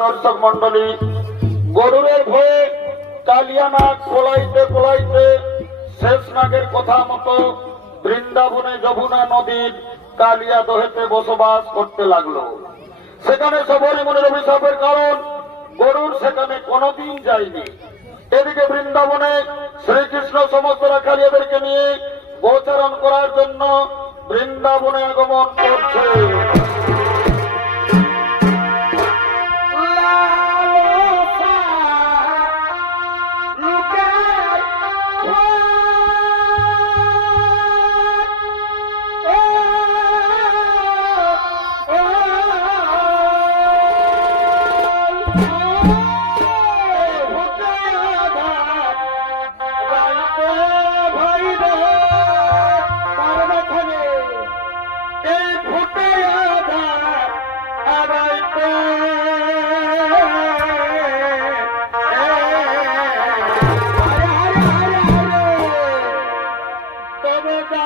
দর্শক মন্ডলী, গরুরের ভয়ে কালিয়ানাগ পলাইতে পলাইতে শেষ নাগের কথা মতো বৃন্দাবনে যমুনা নদীর কালিয়া দহেতে বসবাস করতে লাগল। সেখানে সবরই মনের অভিশাপের কারণ গরুর সেখানে কোনোদিন যায়নি। এদিকে বৃন্দাবনে শ্রীকৃষ্ণ সমস্ত রাখালিয়াদেরকে নিয়ে গোচারণ করার জন্য বৃন্দাবনে আগমন করছে।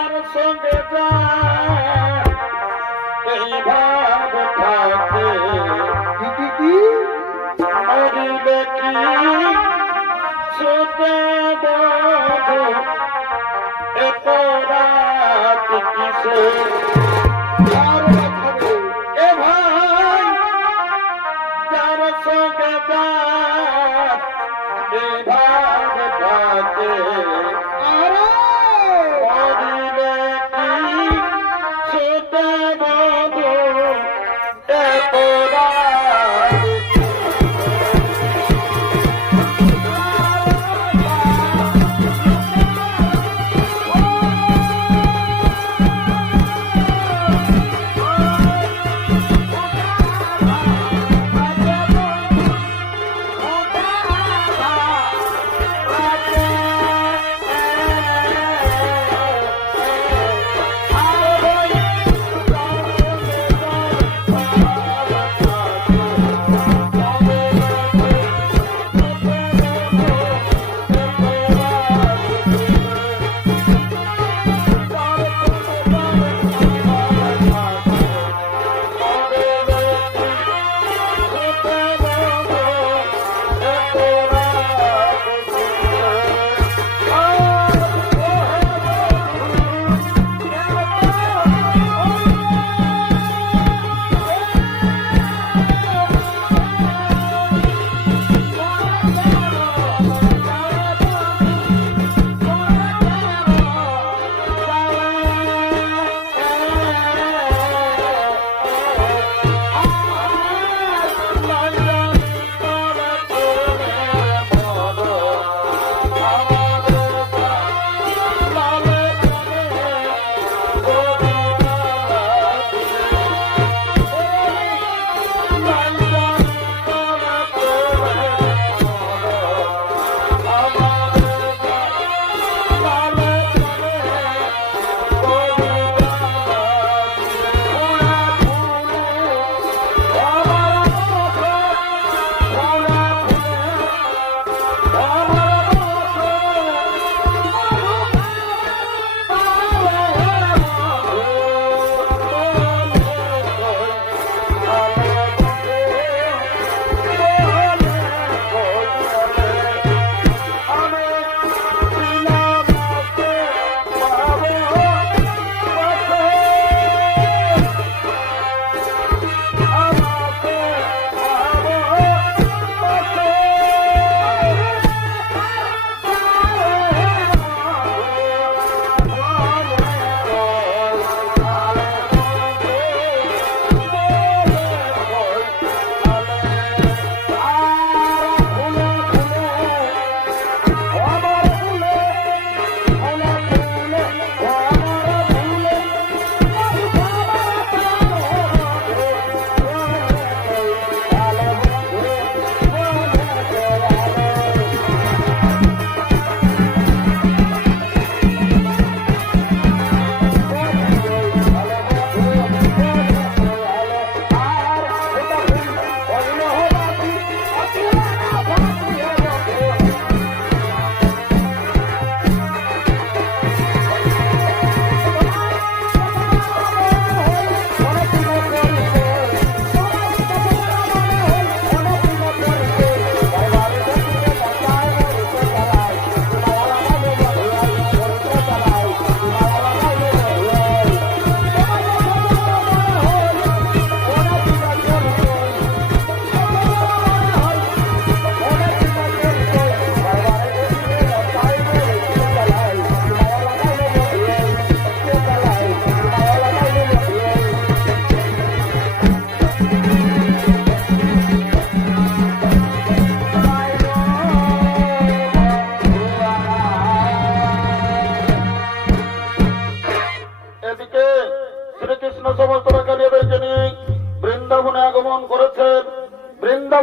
তবে যার সঙ্গে যায়। এই ভাব থাকে। মরিবে কি? বধু এত রাত কিসে?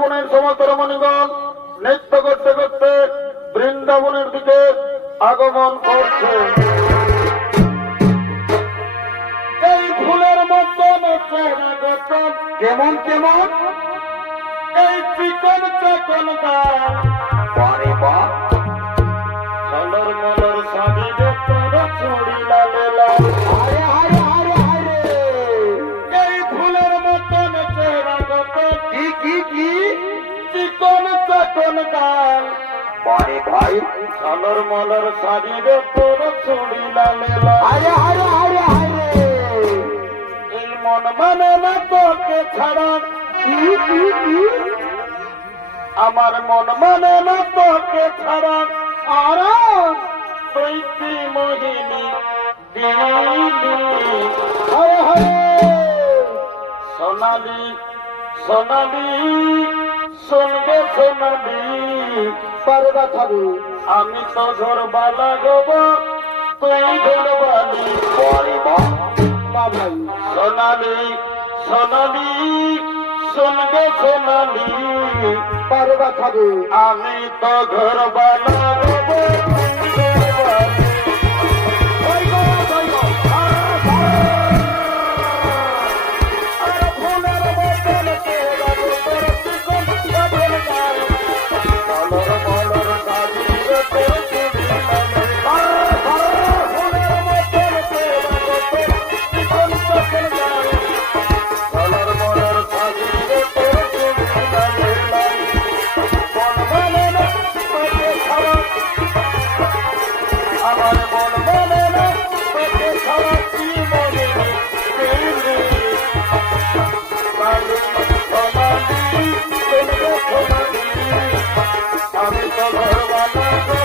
বৃন্দাবনের সমস্ত রমণীগণ বারে ভাই কলর মলর রে তোর আরে আরে আরে আরে। এই মন মানে না তোকে ছাড়া। আমার মন মানে না তোকে ছাড়া। আর কি মোহিনী আরে সোনালি। সোনালি শুনবে সোনালি পারবা খাবি আমি তো ঘর বালা গব তুই ঘর বালি বারে বা বা ভাই সোনালি সোনালি শুনবে সোনালি পারবা খাবি আমি তো ঘর বালা গব ভগবান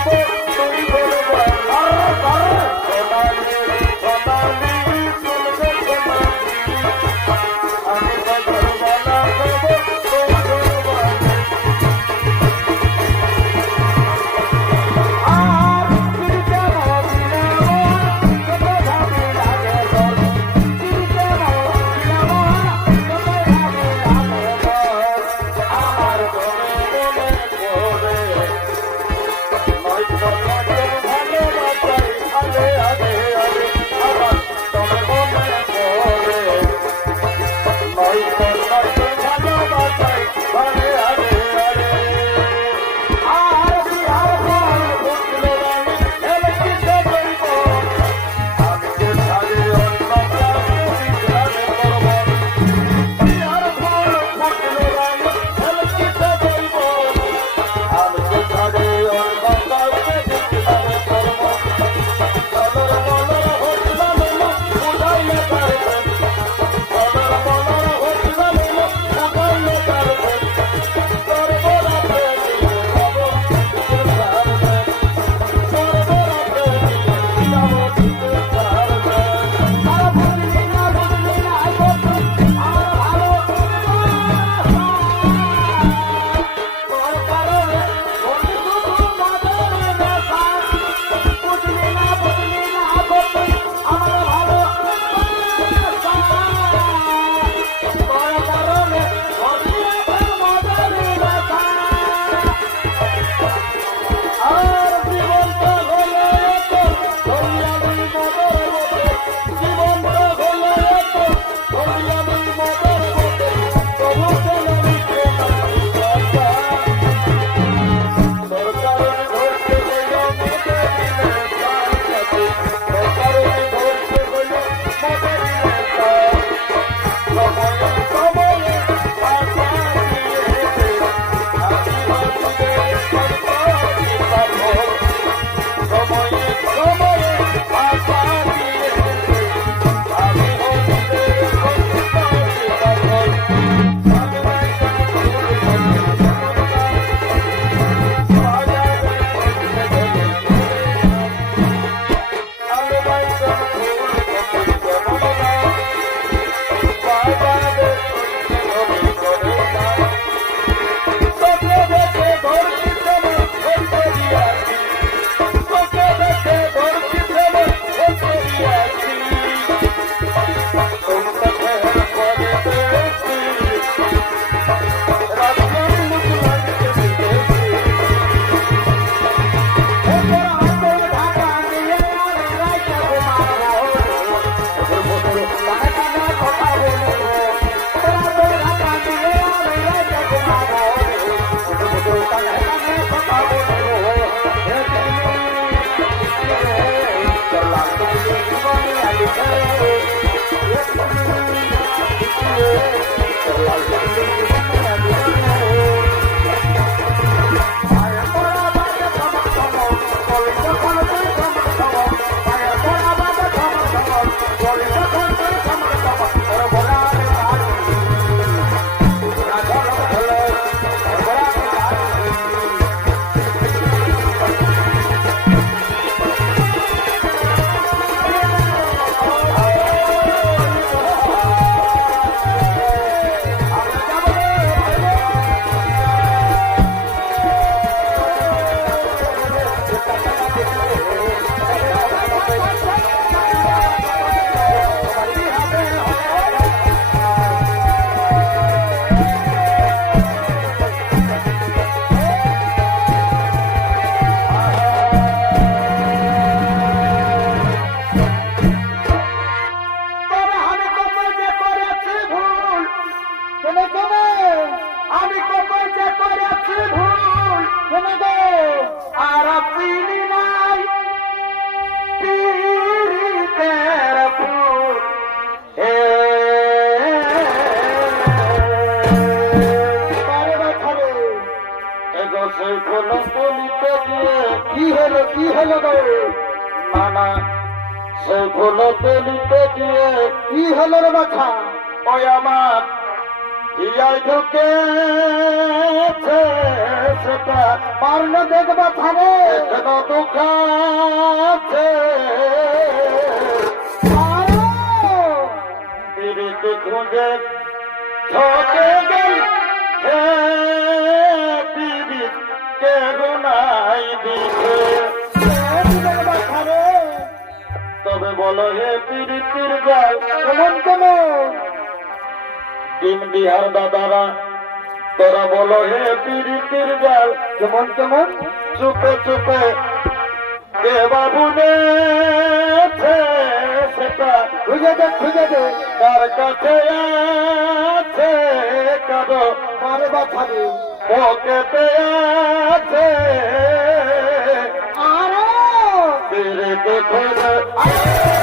কি হলো রে বাছা ওই আমার। হিয়ায় ঢুকে সেটা। মারল দেখ বাছা রে এখনও দুঃখাছে খুঁজে ঠকে গেল হে পিড়ি কে গুনাই দিছে তবে বলো হে পিড়িতির গাল। কেমন কেমন? ডিম বিহার দাদারা তোরা বলো হে পিড়িতির গাল। কেমন কেমন? চুপে চুপে কে বাবু সেটা? খুঁজে দে খুঁজে দে। কার কাছে আছে কারও মারে রে পকেটে আছে পিড়িতে খুঁজে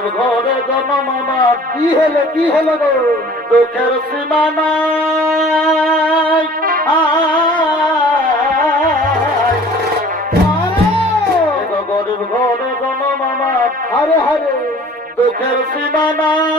গরিব ঘরে জন্ম কি হলো কি হলো গো? দুঃখের সীমানা। গরিব ঘরে জন্ম আমার হরে হরে দুঃখের সীমা নাই। আয়